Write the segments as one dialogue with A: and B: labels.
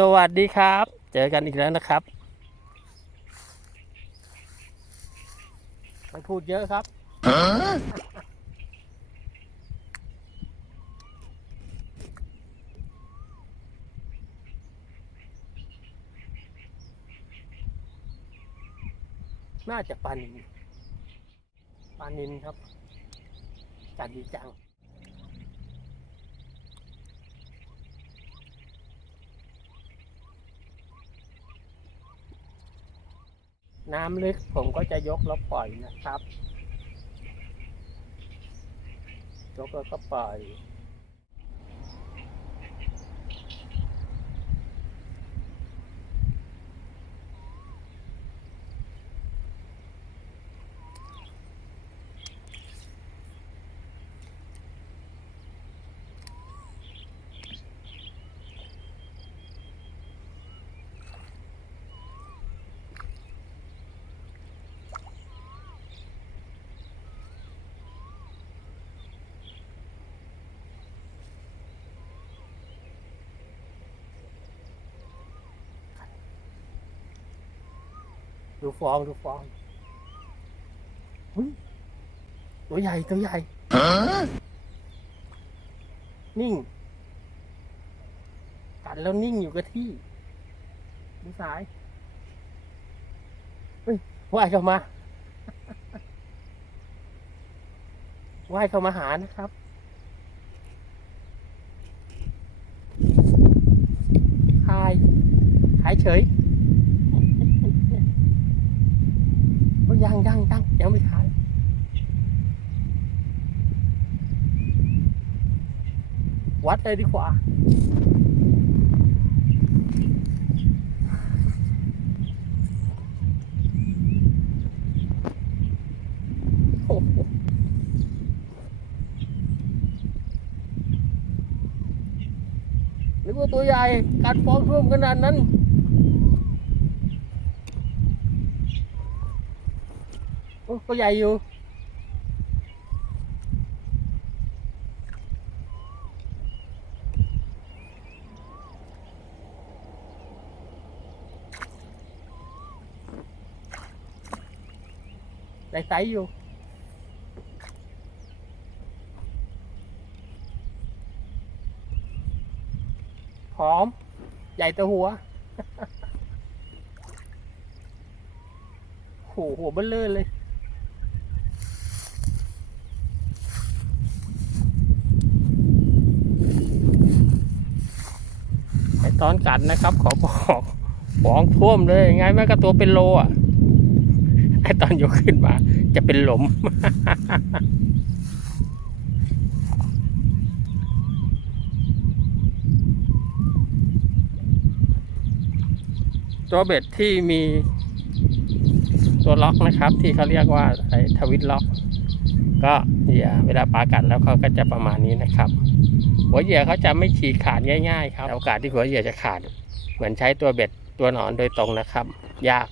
A: สวัสดีครับ เจอกันอีกแล้วนะครับไม่พูดเยอะครับ น่าจะปลานินปลานินครับจัดดีจัง น้ำลึกผมก็จะยกแล้วปล่อยนะครับ ยกแล้วก็ปล่อย ดูฟองดูฟองตัวใหญ่ตัวใหญ่นิ่ง กัดแล้วนิ่งอยู่กับที่ดูสายเฮ้ยว่ายเข้ามาว่ายเข้ามาหานะครับหายหายเฉย โอ้ ยังยังยังยังไม่ขายวัดเลยดีกว่าหนึกว่าตัวใหญ่กัดฟองท่วมขนาดนั้น โอ้ก็ใหญ่อยู่ได้ไซส์อยู่หอม ใหญ่ตัวหัวโหหัวเบลเลอร์เลย ตอนกัดนะครับ ขอบอกฟองท่วมเลยไงแม้ก็ตัวเป็นโลอะไอตอนยกขึ้นมา จะเป็นหลมตัวเบ็ดที่มีตัวล็อกนะครับ ที่เขาเรียกว่าไอทวิตล็อก ก็เหยื่อเวลาปลากัดแล้วเขาก็จะประมาณนี้นะครับ หัวเหยื่อเขาจะไม่ฉีกขาดง่ายๆครับโอกาสที่หัวเหยื่อจะขาด เหมือนใช้ตัวเบ็ดตัวหนอนโดยตรงนะครับ ยาก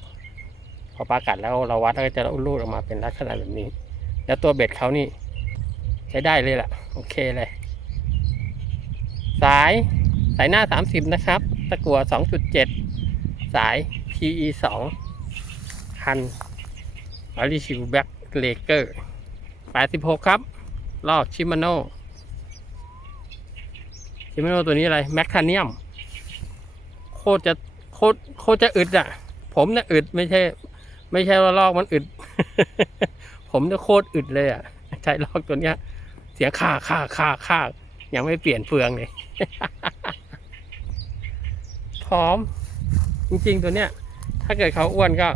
A: พอปลากัดแล้วเราวัดก็จะรูดออกมาเป็นลักษณะแบบนี้ แล้วตัวเบ็ดเขานี่ ใช้ได้เลยล่ะ โอเคเลย สายสายหน้า 30 นะครับ ตะกั่ว2.7 สาย PE 2คันอาริชิวแบ็กเลเกอร์ 86 ครับลอกชิมาโนชิมาโนตัวนี้อะไร แมคคาเนียม โคตรจะโคตรโคตรจะอึดอะ ผมเนี่ยอึดไม่ใช่ ไม่ใช่ว่าลอกมันอึด ผมเนี่ยโคตรอึดเลยอะ ใช้ลอกตัวเนี้ย เสียค่าค่าค่าค่ายังไม่เปลี่ยนเฟืองเลยพร้อม จริง ๆ ตัวเนี้ย ถ้าเกิดเขาอ้วนก็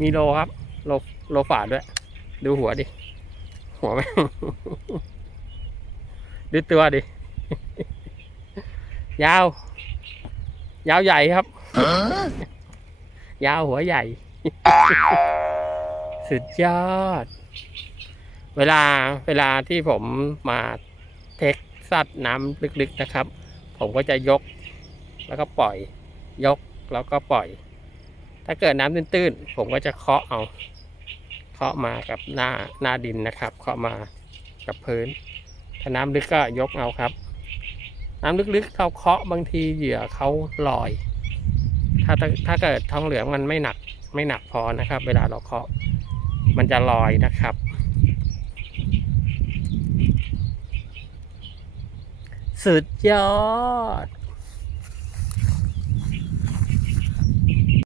A: มีโลครับ โลโลฝาด้วย ดูหัวดิ หัวแม่งดูตัวดิ ยาว ยาวใหญ่ครับ ยาวหัวใหญ่ สุดยอด เวลาเวลาที่ผมมาเทคสัตว์น้ำลึกๆนะครับ ผมก็จะยก แล้วก็ปล่อย ยกแล้วก็ปล่อย ถ้าเกิดน้ำตื้นๆ ผมก็จะเคาะเอา เคาะมากับหน้าหน้าดินนะครับเคาะมากับพื้น ถ้าน้ำลึกก็ยกเอาครับ น้ำลึกๆเราเคาะบางทีเหยื่อเขาลอย ถ้าถ้าเกิดท้องเหลืองมันไม่หนักไม่หนักพอนะครับ เวลาเราเคาะมันจะลอยนะครับ สุดยอด